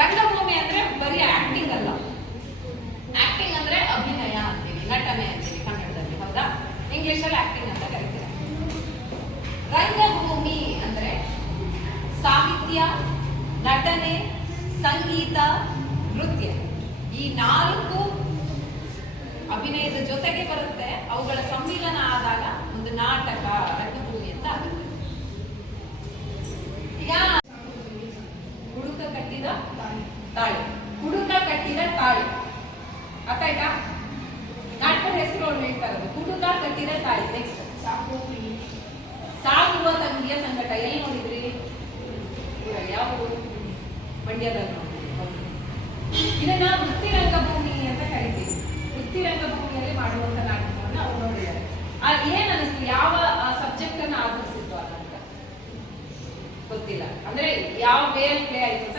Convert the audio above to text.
ರಂಗಭೂಮಿ ಅಂದ್ರೆ ಬರೀ ಆಕ್ಟಿಂಗ್ ಅಲ್ಲ. ಆಕ್ಟಿಂಗ್ ಅಂದ್ರೆ ಅಭಿನಯ ಅಂತೀವಿ, ನಟನೆ ಅಂತೀವಿ ಕನ್ನಡದಲ್ಲಿ, ಹೌದಾ? ಇಂಗ್ಲಿಷಲ್ಲಿ ಆಕ್ಟಿಂಗ್ ಅಂತ ಕರಿತೀವಿ. ರಂಗಭೂಮಿ ಅಂದ್ರೆ ಸಾಹಿತ್ಯ, ನಟನೆ, ಸಂಗೀತ, ನೃತ್ಯ ಈ 4 ಅಭಿನಯದ ಜೊತೆಗೆ ಬರುತ್ತೆ. ಅವುಗಳ ಸಮ್ಮಿಲನ ಆದಾಗ ಒಂದು ನಾಟಕ, ರಂಗಭೂಮಿ ಅಂತ ಆಗುತ್ತೆ. ಈಗ ಹುಡುಕ ಕಟ್ಟಿದ ತಾಳಿ, ಹುಡುಕ ಕಟ್ಟಿದ ತಾಳಿ ಅರ್ಥ ಆಯ್ತಾ? ನಾಟಕದ ಹೆಸರು ಅವ್ರು ಹೇಳ್ತಾ ಇರೋದು ಹುಡುಕ ಕಟ್ಟಿದ ತಾಳಿ. ನೆಕ್ಸ್ಟ್ ಸಾಗುವ ತಂಗಿಯ ಸಂಕಟ. ಎಲ್ಲಿ ನೋಡಿದ್ರಿ? ಯಾವ ಮಂಡ್ಯದಲ್ಲಿ ನೋಡಿದ್ರಿ. ಇದನ್ನ ವೃತ್ತಿ ರಂಗಭೂಮಿ ಅಂತ ಕರಿತೀವಿ. ವೃತ್ತಿ ರಂಗಭೂಮಿಯಲ್ಲಿ ಮಾಡುವಂತ ನಾಟಕವನ್ನು ಅವ್ರು ನೋಡಿದ್ದಾರೆ. ಏನ್ ಅನಿಸ್ತು? ಯಾವ ಸಬ್ಜೆಕ್ಟ್ ಅನ್ನ ಆಧರಿಸಿತ್ತು ಅಂತ ಗೊತ್ತಿಲ್ಲ. ಅಂದ್ರೆ ಯಾವ ಬೇರೆ ಪ್ಲೇ ಆಯ್ತು